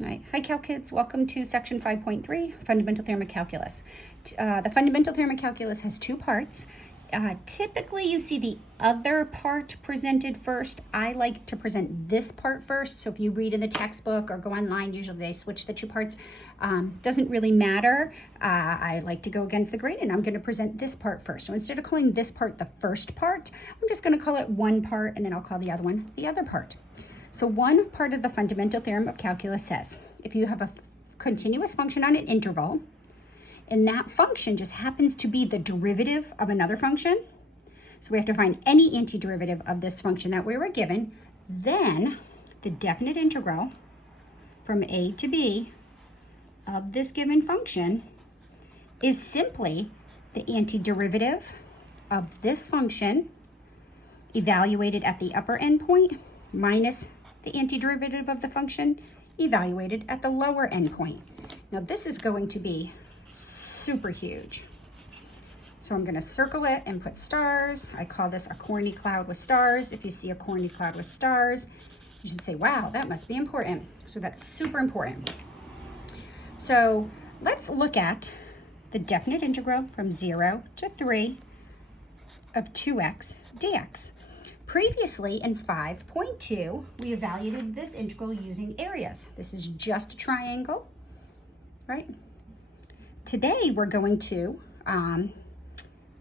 All right. Hi, Cal kids. Welcome to section 5.3, Fundamental Theorem of Calculus. The Fundamental Theorem of Calculus has two parts. Typically, you see the other part presented first. I like to present this part first. So if you read in the textbook or go online, usually they switch the two parts. Doesn't really matter. I like to go against the grain, and I'm going to present this part first. So instead of calling this part the first part, I'm just going to call it one part, and then I'll call the other one the other part. So one part of the fundamental theorem of calculus says, if you have a continuous function on an interval, and that function just happens to be the derivative of another function, so we have to find any antiderivative of this function that we were given, then the definite integral from a to b of this given function is simply the antiderivative of this function evaluated at the upper endpoint minus the antiderivative of the function evaluated at the lower endpoint. Now this is going to be super huge. So I'm going to circle it and put stars. I call this a corny cloud with stars. If you see a corny cloud with stars, you should say, wow, that must be important. So that's super important. So let's look at the definite integral from 0 to 3 of 2x dx. Previously in 5.2, we evaluated this integral using areas. This is just a triangle, right? Today, we're going to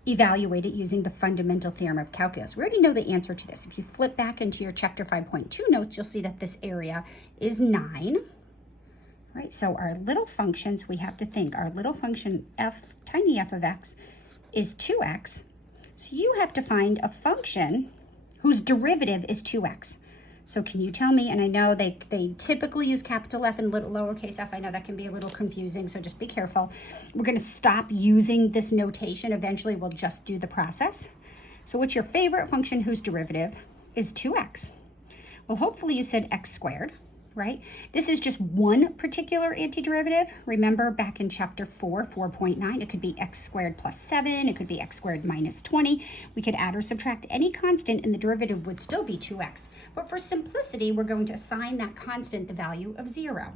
evaluate it using the fundamental theorem of calculus. We already know the answer to this. If you flip back into your chapter 5.2 notes, you'll see that this area is 9, right? So our little functions, we have to think, our little function f, tiny f of x, is 2x. So you have to find a function whose derivative is 2x. So can you tell me, and I know they typically use capital F and little lowercase f. I know that can be a little confusing, so just be careful. We're going to stop using this notation. Eventually, we'll just do the process. So what's your favorite function whose derivative is 2x? Well, hopefully you said x squared, right? This is just one particular antiderivative. Remember back in chapter 4.9, it could be x squared plus 7. It could be x squared minus 20. We could add or subtract any constant and the derivative would still be 2x. But for simplicity, we're going to assign that constant the value of 0.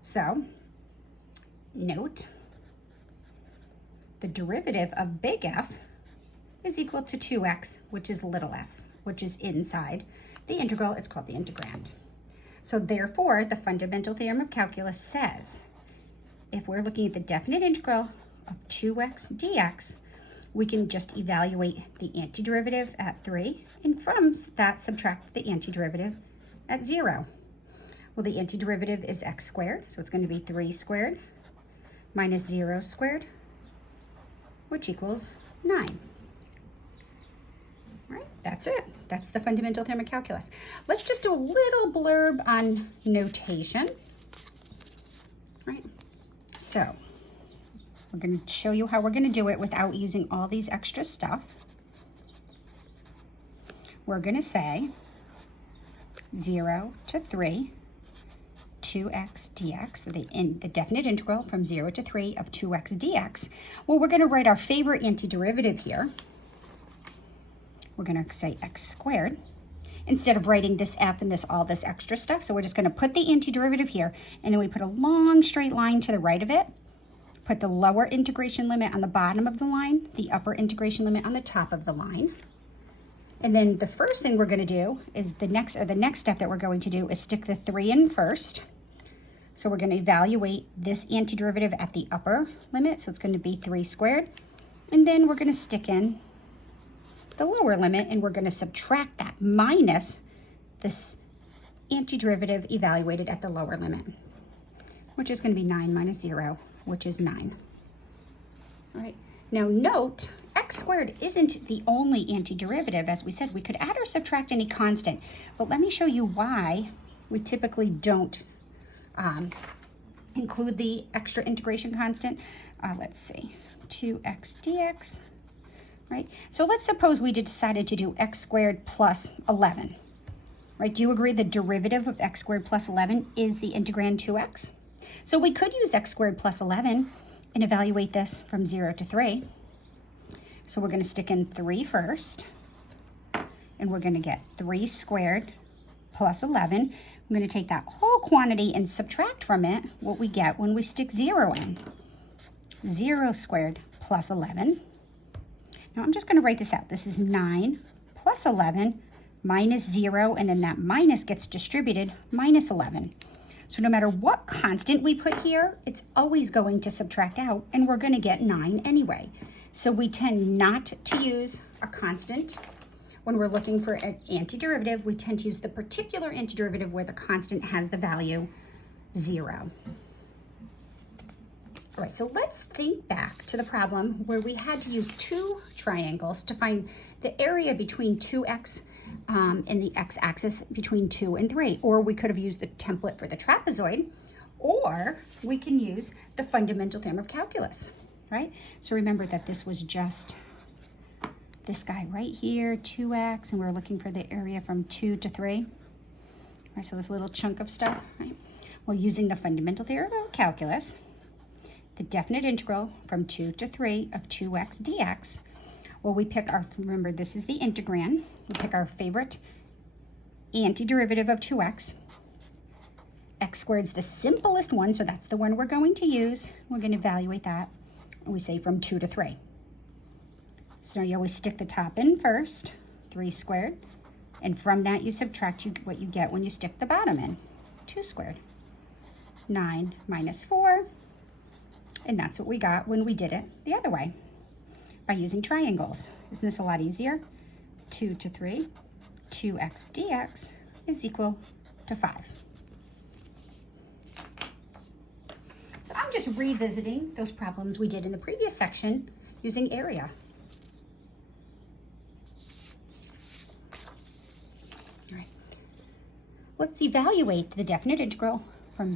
So note the derivative of big F is equal to 2x, which is little f, which is inside the integral. It's called the integrand. So therefore, the fundamental theorem of calculus says, if we're looking at the definite integral of 2x dx, we can just evaluate the antiderivative at 3, and from that subtract the antiderivative at 0. Well, the antiderivative is x squared, so it's going to be 3 squared minus 0 squared, which equals 9. Right, that's it. That's the fundamental theorem of calculus. Let's just do a little blurb on notation. Right, so we're going to show you how we're going to do it without using all these extra stuff. We're going to say 0 to 3, 2x dx, the definite integral from 0 to 3 of 2x dx. Well, we're going to write our favorite antiderivative here. We're going to say x squared instead of writing this f and all this extra stuff. So we're just going to put the antiderivative here, and then we put a long straight line to the right of it, put the lower integration limit on the bottom of the line, the upper integration limit on the top of the line. And then the first thing we're going to do is the next step that we're going to do is stick the 3 in first. So we're going to evaluate this antiderivative at the upper limit. So it's going to be 3 squared. And then we're going to stick in the lower limit, and we're going to subtract that minus this antiderivative evaluated at the lower limit, which is going to be 9 minus 0, which is 9. All right. Now note, x squared isn't the only antiderivative. As we said, we could add or subtract any constant, but let me show you why we typically don't include the extra integration constant. Let's see, 2x dx. Right? So let's suppose we decided to do x squared plus 11. Right? Do you agree the derivative of x squared plus 11 is the integrand 2x? So we could use x squared plus 11 and evaluate this from 0 to 3. So we're going to stick in 3 first, and we're going to get 3 squared plus 11. I'm going to take that whole quantity and subtract from it what we get when we stick 0 in. 0 squared plus 11. Now I'm just going to write this out. This is 9 plus 11 minus 0, and then that minus gets distributed, minus 11. So no matter what constant we put here, it's always going to subtract out, and we're going to get 9 anyway. So we tend not to use a constant. When we're looking for an antiderivative, we tend to use the particular antiderivative where the constant has the value 0. All right, so let's think back to the problem where we had to use two triangles to find the area between 2x and the x-axis between 2 and 3. Or we could have used the template for the trapezoid, or we can use the fundamental theorem of calculus, right? So remember that this was just this guy right here, 2x, and we're looking for the area from 2 to 3. Right, so this little chunk of stuff, right? Well, using the fundamental theorem of calculus, the definite integral from 2 to 3 of 2x dx, well, we pick our, remember this is the integrand, we pick our favorite antiderivative of 2x. X squared is the simplest one, so that's the one we're going to use. We're going to evaluate that, and we say from 2 to 3. So you always stick the top in first, 3 squared, and from that you subtract what you get when you stick the bottom in, 2 squared. 9 minus 4, and that's what we got when we did it the other way, by using triangles. Isn't this a lot easier? 2 to 3, 2x dx is equal to 5. So I'm just revisiting those problems we did in the previous section using area. Let's evaluate the definite integral from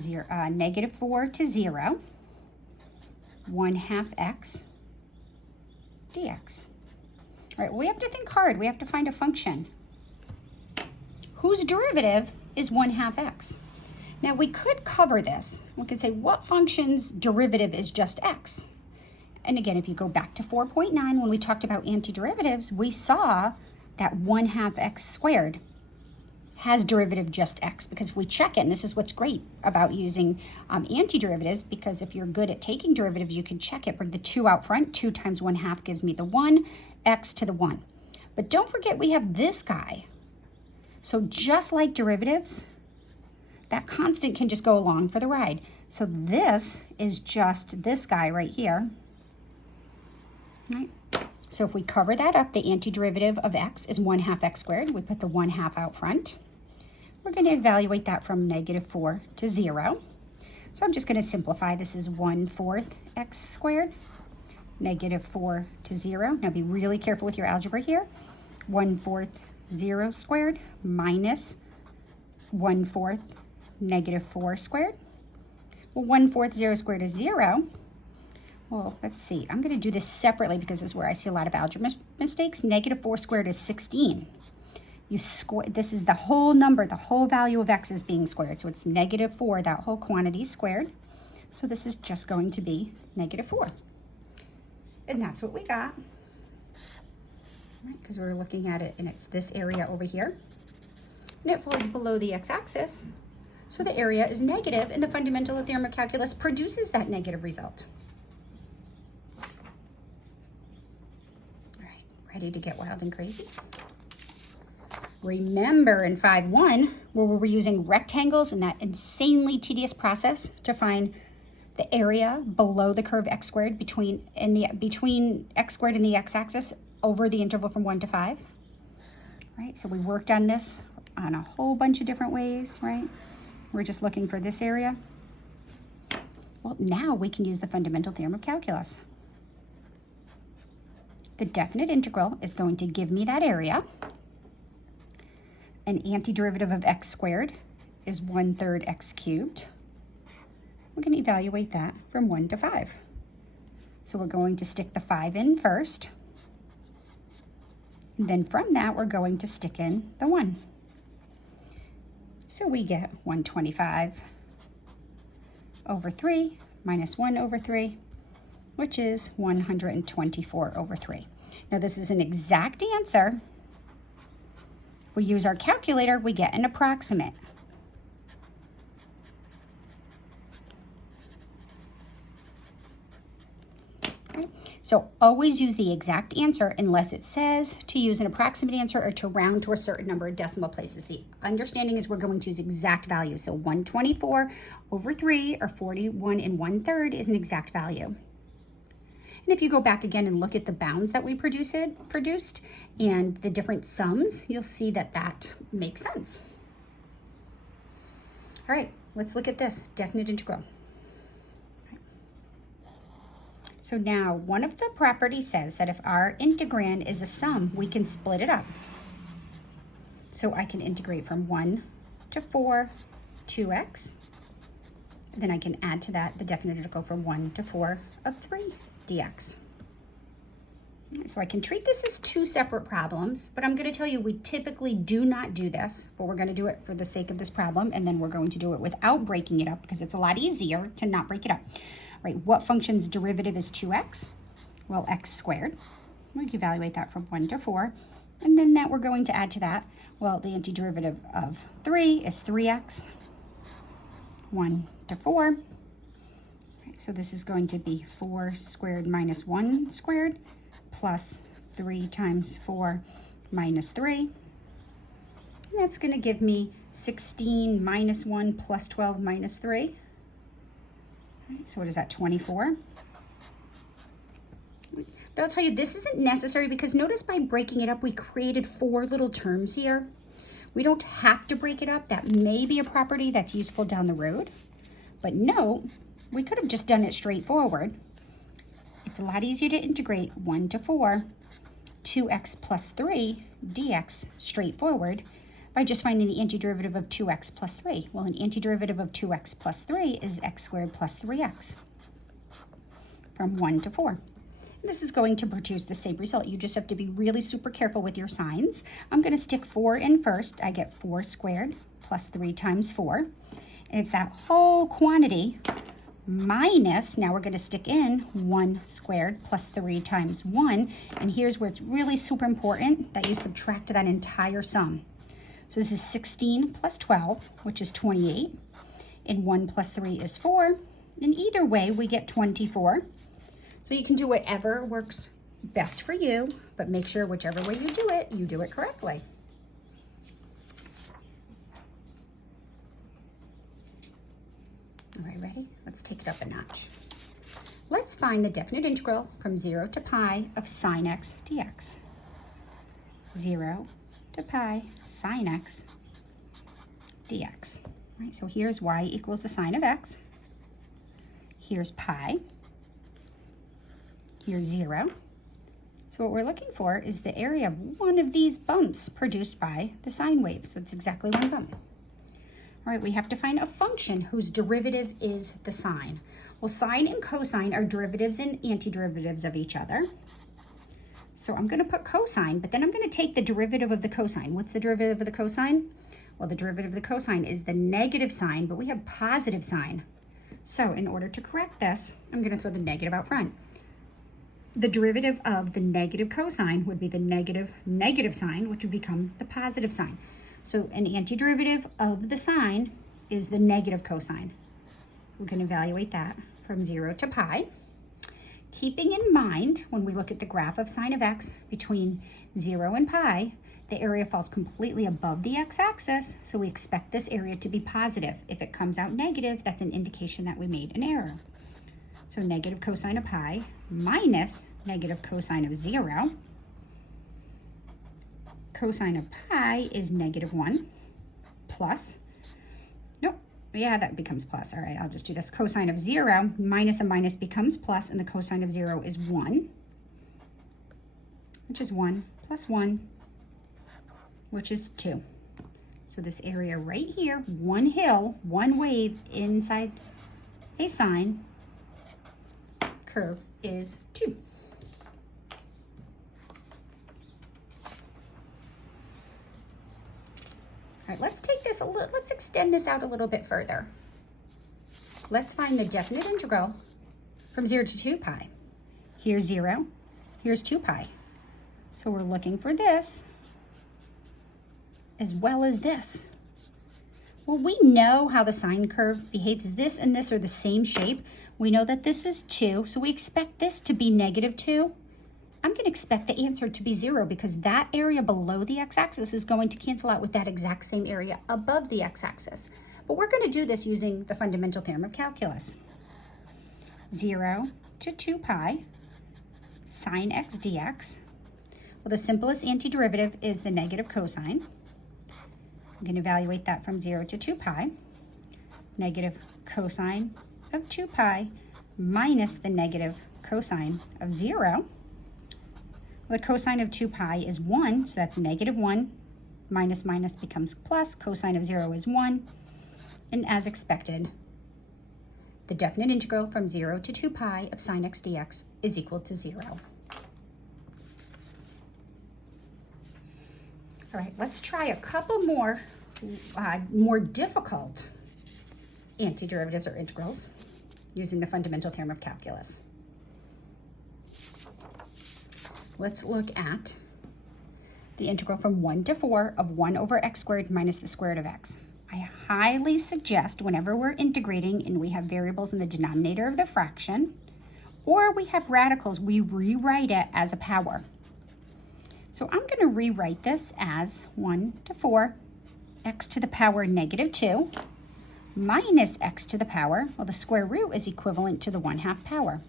negative 4 to 0, 1/2 x dx. All right, we have to think hard. We have to find a function whose derivative is 1/2 x. Now we could cover this. We could say what function's derivative is just x. And again, if you go back to 4.9, when we talked about antiderivatives, we saw that 1/2 x squared has derivative just x, because if we check it, and this is what's great about using antiderivatives, because if you're good at taking derivatives, you can check it. Bring the 2 out front. 2 times 1/2 gives me the 1, x to the 1. But don't forget we have this guy. So just like derivatives, that constant can just go along for the ride. So this is just this guy right here. Right? So if we cover that up, the antiderivative of x is 1/2 x squared. We put the 1/2 out front. We're going to evaluate that from negative 4 to 0. So I'm just going to simplify. This is 1/4 x squared, negative 4 to 0. Now be really careful with your algebra here. 1/4 0 squared minus 1/4 negative 4 squared. Well, 1/4 0 squared is 0. Well, let's see. I'm going to do this separately because this is where I see a lot of algebra mistakes. Negative 4 squared is 16. You square, this is the whole number, the whole value of x is being squared. So it's negative 4, that whole quantity squared. So this is just going to be negative 4. And that's what we got. Right, because we're looking at it, and it's this area over here. And it falls below the x-axis. So the area is negative, and the fundamental theorem of calculus produces that negative result. All right, ready to get wild and crazy? Remember in 5.1, where we were using rectangles in that insanely tedious process to find the area below the curve x squared between x squared and the x-axis over the interval from 1 to 5. Right, so we worked on this on a whole bunch of different ways, right? We're just looking for this area. Well, now we can use the fundamental theorem of calculus. The definite integral is going to give me that area. An antiderivative of x squared is 1/3 x cubed. We're going to evaluate that from 1 to 5. So we're going to stick the 5 in first. And then from that, we're going to stick in the 1. So we get 125 over 3 minus 1 over 3, which is 124 over 3. Now this is an exact answer. We use our calculator, we get an approximate. So always use the exact answer unless it says to use an approximate answer or to round to a certain number of decimal places. The understanding is we're going to use exact value. So 124 over 3 or 41 1/3 is an exact value. And if you go back again and look at the bounds that we produced and the different sums, you'll see that that makes sense. All right, let's look at this definite integral. So now one of the properties says that if our integrand is a sum, we can split it up. So I can integrate from 1 to 4, 2x. Then I can add to that the definite integral from 1 to 4 of 3 dx. So I can treat this as two separate problems, but I'm going to tell you we typically do not do this, but we're going to do it for the sake of this problem, and then we're going to do it without breaking it up because it's a lot easier to not break it up. Right, what function's derivative is 2x? Well, x squared. We can evaluate that from 1 to 4. And then that we're going to add to that, well, the antiderivative of 3 is 3x, 1 to 4. Right, so this is going to be 4 squared minus 1 squared plus 3 times 4 minus 3. And that's going to give me 16 minus 1 plus 12 minus 3. So what is that, 24? But I'll tell you, this isn't necessary because notice by breaking it up, we created 4 little terms here. We don't have to break it up. That may be a property that's useful down the road. But note, we could have just done it straightforward. It's a lot easier to integrate 1 to 4, 2x plus 3 dx straightforward by just finding the antiderivative of 2x plus 3. Well, an antiderivative of 2x plus 3 is x squared plus 3x from 1 to 4. This is going to produce the same result. You just have to be really super careful with your signs. I'm going to stick 4 in first. I get 4 squared plus 3 times 4. And it's that whole quantity minus, now we're going to stick in 1 squared plus 3 times 1. And here's where it's really super important that you subtract that entire sum. So this is 16 plus 12, which is 28, and 1 plus 3 is 4, and either way, we get 24. So you can do whatever works best for you, but make sure whichever way you do it correctly. All right, ready? Let's take it up a notch. Let's find the definite integral from 0 to pi of sine x dx. 0 to pi sine x dx. Right, so here's y equals the sine of x. Here's pi. Here's 0. So what we're looking for is the area of one of these bumps produced by the sine wave. So it's exactly one bump. All right, we have to find a function whose derivative is the sine. Well, sine and cosine are derivatives and antiderivatives of each other. So I'm going to put cosine, but then I'm going to take the derivative of the cosine. What's the derivative of the cosine? Well, the derivative of the cosine is the negative sign, but we have positive sign. So in order to correct this, I'm going to throw the negative out front. The derivative of the negative cosine would be the negative sign, which would become the positive sign. So an antiderivative of the sine is the negative cosine. We're going to evaluate that from 0 to pi. Keeping in mind, when we look at the graph of sine of x between 0 and pi, the area falls completely above the x-axis, so we expect this area to be positive. If it comes out negative, that's an indication that we made an error. So negative cosine of pi minus negative cosine of 0. Cosine of pi is -1 plus, nope, yeah, that becomes plus. All right, I'll just do this. Cosine of 0 minus a minus becomes plus, and the cosine of 0 is 1, which is 1 plus 1, which is 2. So this area right here, one hill, one wave inside a sine curve is 2. All right, let's take this let's extend this out a little bit further. Let's find the definite integral from 0 to 2 pi. Here's 0, here's 2 pi. So we're looking for this as well as this. Well, we know how the sine curve behaves. This and this are the same shape. We know that this is 2, so we expect this to be -2. I'm going to expect the answer to be 0 because that area below the x-axis is going to cancel out with that exact same area above the x-axis. But we're going to do this using the fundamental theorem of calculus. 0 to 2 pi sine x dx. Well, the simplest antiderivative is the negative cosine. I'm going to evaluate that from 0 to 2 pi. Negative cosine of 2 pi minus the negative cosine of 0. Well, the cosine of 2 pi is 1, so that's -1. Minus minus becomes plus. Cosine of 0 is 1. And as expected, the definite integral from 0 to 2 pi of sine x dx is equal to 0. All right, let's try a couple more difficult antiderivatives or integrals using the fundamental theorem of calculus. Let's look at the integral from 1 to 4 of 1 over x squared minus the square root of x. I highly suggest whenever we're integrating and we have variables in the denominator of the fraction, or we have radicals, we rewrite it as a power. So I'm going to rewrite this as 1 to 4, x to the power -2, minus x to the power, well, the square root is equivalent to the 1/2 power.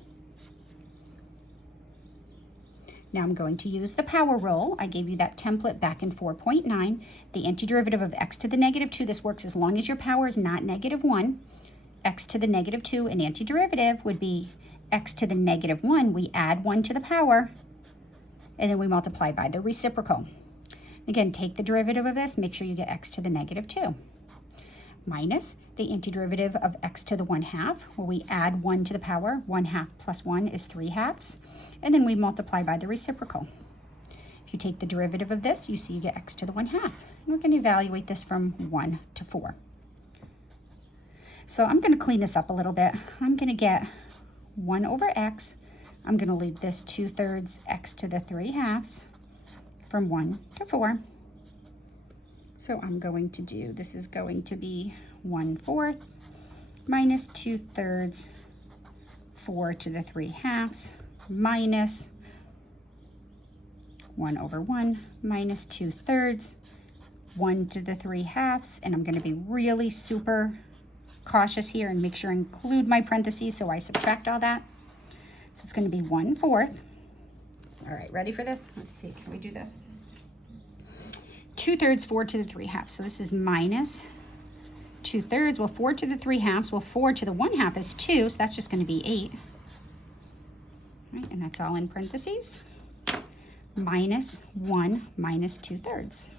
Now I'm going to use the power rule. I gave you that template back in 4.9. The antiderivative of x to the -2, this works as long as your power is not -1. X to the -2, an antiderivative would be x to the -1. We add 1 to the power, and then we multiply by the reciprocal. Again, take the derivative of this, make sure you get x to the -2. Minus the antiderivative of x to the 1/2, where we add 1 to the power. 1/2 plus 1 is 3/2, and then we multiply by the reciprocal. If you take the derivative of this, you see you get x to the 1/2. And we're going to evaluate this from 1 to 4. So I'm going to clean this up a little bit. I'm going to get 1 over x. I'm going to leave this 2/3 x to the 3/2 from 1 to 4. So I'm going to do, this is going to be 1/4 minus 2/3 4 to the 3/2 minus 1 over 1 minus 2/3 1 to the 3/2, and I'm going to be really super cautious here and make sure I include my parentheses so I subtract all that. So it's going to be 1/4. All right, ready for this? Let's see, can we do this? 2/3 4 to the 3/2. So this is minus 2/3. Well, 4 to the 3/2. Well, 4 to the 1/2 is 2, so that's just going to be 8. Right, and that's all in parentheses. Minus 1 minus 2/3.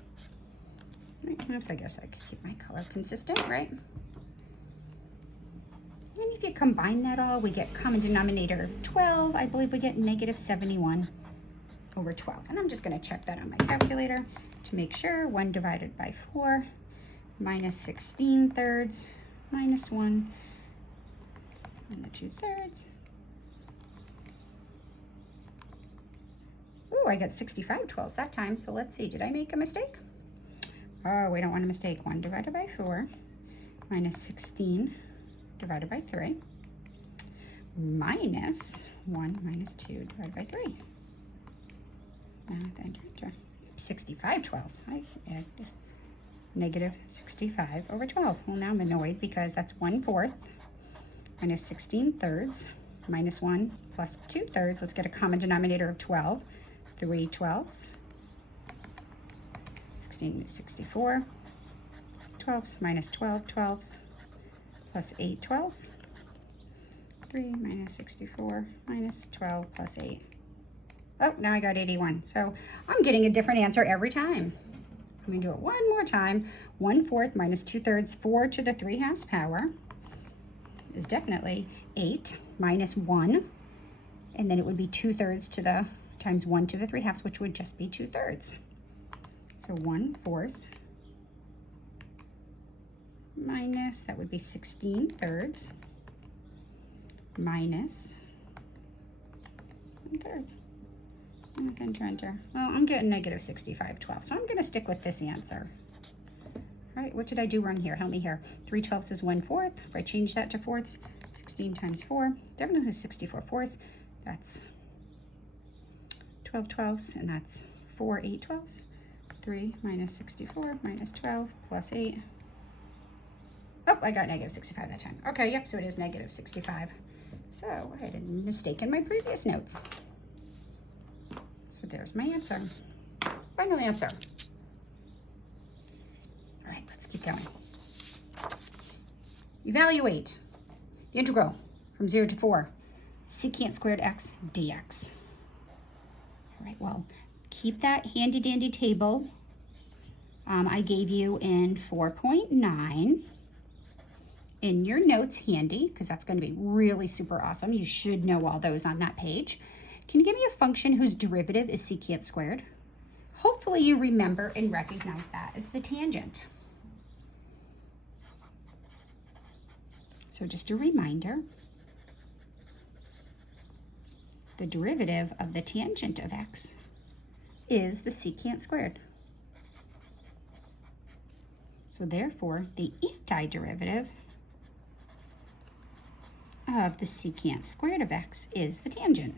Right, oops, I guess I could keep my color consistent, right? And if you combine that all, we get common denominator 12. I believe we get -71 over 12. And I'm just going to check that on my calculator to make sure. 1 divided by 4 minus 16/3 minus 1 and the 2/3. Ooh, I got 65/12 that time. So let's see, did I make a mistake? Oh, we don't want a mistake. 1 divided by 4 minus 16 divided by 3 minus 1 minus 2 divided by 3. Math and 65/12. Just -65 over 12. Well, now I'm annoyed because that's 1/4 minus 16/3 minus 1 plus 2/3. Let's get a common denominator of 12. 3/12. 16 is 64. 12 minus 12/12 plus 8/12. 3 minus 64 minus 12 plus 8. Oh, now I got 81. So I'm getting a different answer every time. I'm going to do it one more time. 1/4 minus 2/3, 4 to the 3/2 power is definitely 8 minus 1. And then it would be 2/3 to the times 1 to the 3/2, which would just be 2/3. So 1/4 minus, that would be 16/3 minus 1/3. Well, I'm getting -65/12, so I'm going to stick with this answer. All right, what did I do wrong here? Help me here. 3/12 is 1/4. If I change that to fourths, 16 times 4, definitely has 64 fourths. That's 12 twelfths, and that's 4 8/12. 3 minus 64 minus 12 plus 8. Oh, I got negative 65 that time. Okay, yep, so it is negative 65. So I had a mistake in my previous notes. So there's my answer. Final answer. All right, let's keep going. Evaluate the integral from 0 to 4, secant squared x dx. All right, well, keep that handy dandy table I gave you in 4.9 in your notes handy, because that's going to be really super awesome. You should know all those on that page. Can you give me a function whose derivative is secant squared? Hopefully you remember and recognize that as the tangent. So just a reminder, the derivative of the tangent of x is the secant squared. So therefore, the antiderivative of the secant squared of x is the tangent.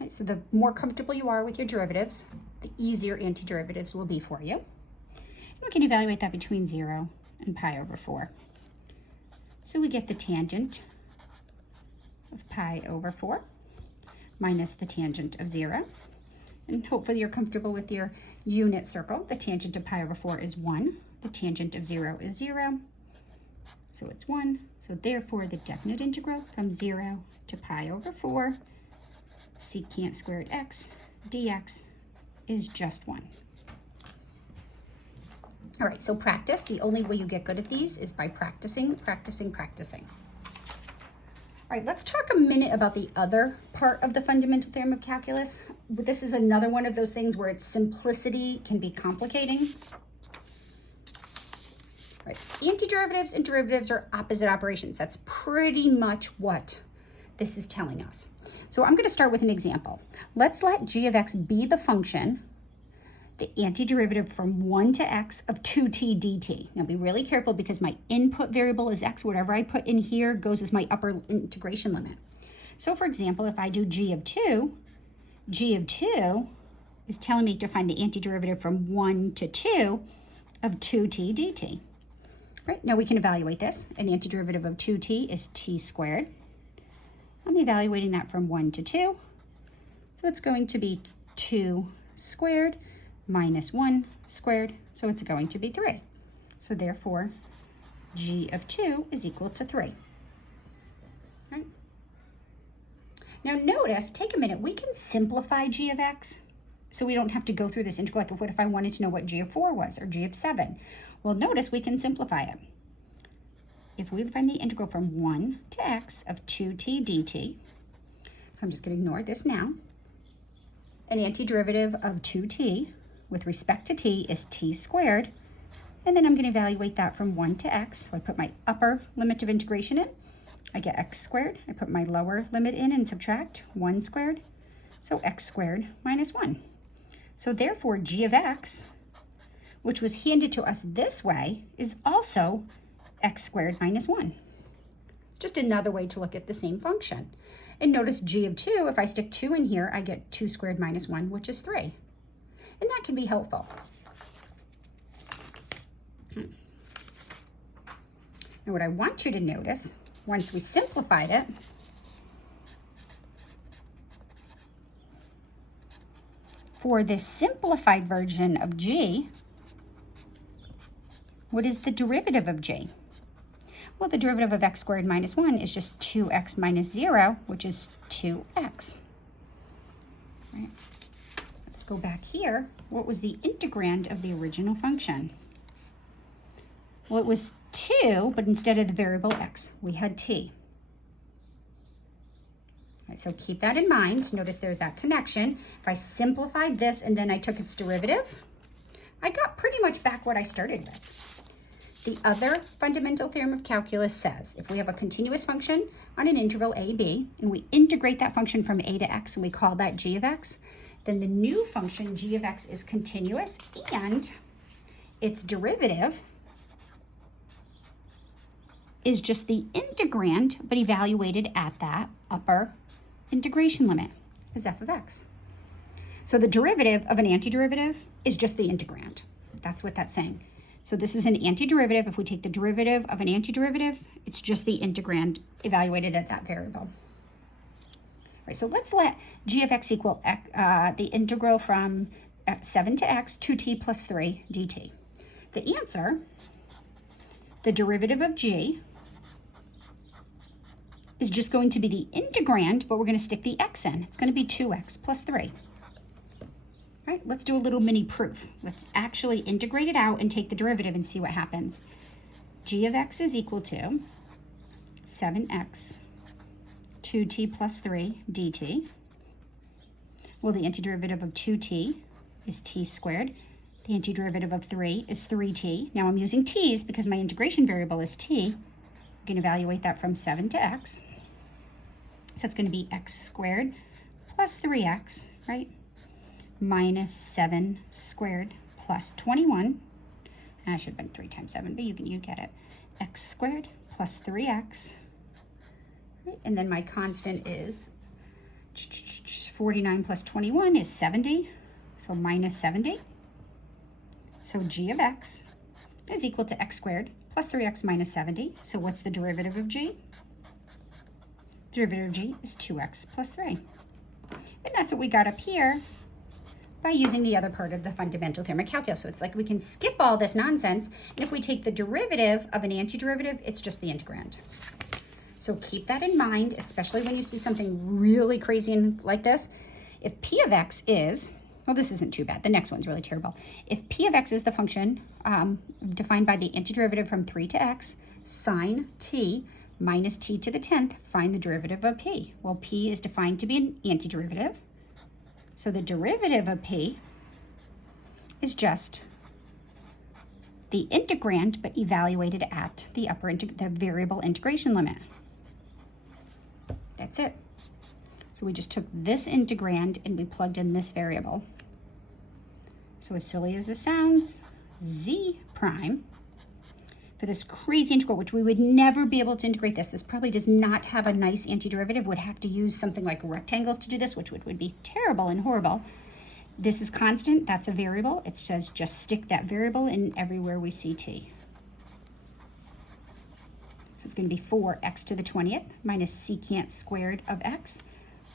Okay, so the more comfortable you are with your derivatives, the easier antiderivatives will be for you. And we can evaluate that between 0 and pi over 4. So we get the tangent of pi over 4 minus the tangent of 0. And hopefully you're comfortable with your unit circle. The tangent of pi over 4 is 1. The tangent of 0 is 0. So it's 1. So therefore, the definite integral from 0 to pi over 4 secant squared x dx is just 1. All right, so practice. The only way you get good at these is by practicing, practicing, practicing. All right, let's talk a minute about the other part of the fundamental theorem of calculus. This is another one of those things where its simplicity can be complicating. All right, antiderivatives and derivatives are opposite operations. That's pretty much what this is telling us. So I'm going to start with an example. Let's let g of x be the function, the antiderivative from 1 to x of 2t dt. Now be really careful because my input variable is x. Whatever I put in here goes as my upper integration limit. So for example, if I do g of 2 is telling me to find the antiderivative from 1 to 2 of 2t dt. Right, now we can evaluate this. An antiderivative of 2t is t squared. I'm evaluating that from 1 to 2. So it's going to be 2 squared minus 1 squared, so it's going to be 3. So therefore, g of 2 is equal to 3. Right? Now notice, take a minute, we can simplify g of x, so we don't have to go through this integral. Like what if I wanted to know what g of 4 was, or g of 7? Well, notice we can simplify it. If we find the integral from 1 to x of 2t dt, so I'm just going to ignore this now, an antiderivative of 2t with respect to t is t squared, and then I'm going to evaluate that from 1 to x. So I put my upper limit of integration in, I get x squared. I put my lower limit in and subtract 1 squared, so x squared minus 1. So therefore, g of x, which was handed to us this way, is also x squared minus 1. Just another way to look at the same function. And notice g of 2, if I stick 2 in here, I get 2 squared minus 1, which is 3. And that can be helpful. Now what I want you to notice, once we simplified it, for this simplified version of g, what is the derivative of g? Well, the derivative of x squared minus 1 is just 2x minus 0, which is 2x. Right. Let's go back here. What was the integrand of the original function? Well, it was 2, but instead of the variable x, we had t. All right, so keep that in mind. Notice there's that connection. If I simplified this and then I took its derivative, I got pretty much back what I started with. The other fundamental theorem of calculus says if we have a continuous function on an interval a, b, and we integrate that function from a to x and we call that g of x, then the new function g of x is continuous and its derivative is just the integrand, but evaluated at that upper integration limit, is f of x. So the derivative of an antiderivative is just the integrand. That's what that's saying. So this is an antiderivative. If we take the derivative of an antiderivative, it's just the integrand evaluated at that variable. All right, so let's let g of x equal the integral from 7 to x, 2t plus 3 dt. The answer, the derivative of g, is just going to be the integrand, but we're going to stick the x in. It's going to be 2x plus 3. All right, let's do a little mini proof. Let's actually integrate it out and take the derivative and see what happens. G of x is equal to 7x 2t plus 3 dt. Well, the antiderivative of 2t is t squared. The antiderivative of 3 is 3t. Now I'm using t's because my integration variable is t. I'm going to evaluate that from 7 to x. So it's going to be x squared plus 3x, right? Minus 7 squared plus 21. I should have been 3 times 7, but you get it. X squared plus 3x. Right? And then my constant is 49 plus 21 is 70. So minus 70. So g of x is equal to x squared plus 3x minus 70. So what's the derivative of g? Derivative of g is 2x plus 3. And that's what we got up here by using the other part of the fundamental theorem of calculus. So it's like we can skip all this nonsense, and if we take the derivative of an antiderivative, it's just the integrand. So keep that in mind, especially when you see something really crazy like this. If p of x is, well, this isn't too bad. The next one's really terrible. If p of x is the function defined by the antiderivative from 3 to x, sine t minus t to the 10th, find the derivative of p. Well, p is defined to be an antiderivative. So the derivative of p is just the integrand, but evaluated at the the variable integration limit. That's it. So we just took this integrand and we plugged in this variable. So as silly as this sounds, z prime, for this crazy integral, which we would never be able to integrate this. This probably does not have a nice antiderivative, would have to use something like rectangles to do this, which would be terrible and horrible. This is constant, that's a variable. It says just stick that variable in everywhere we see t. So it's going to be 4x to the 20th minus secant squared of x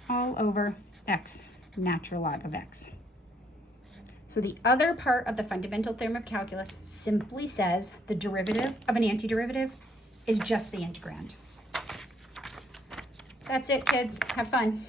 all over x, natural log of x. So the other part of the fundamental theorem of calculus simply says the derivative of an antiderivative is just the integrand. That's it, kids. Have fun.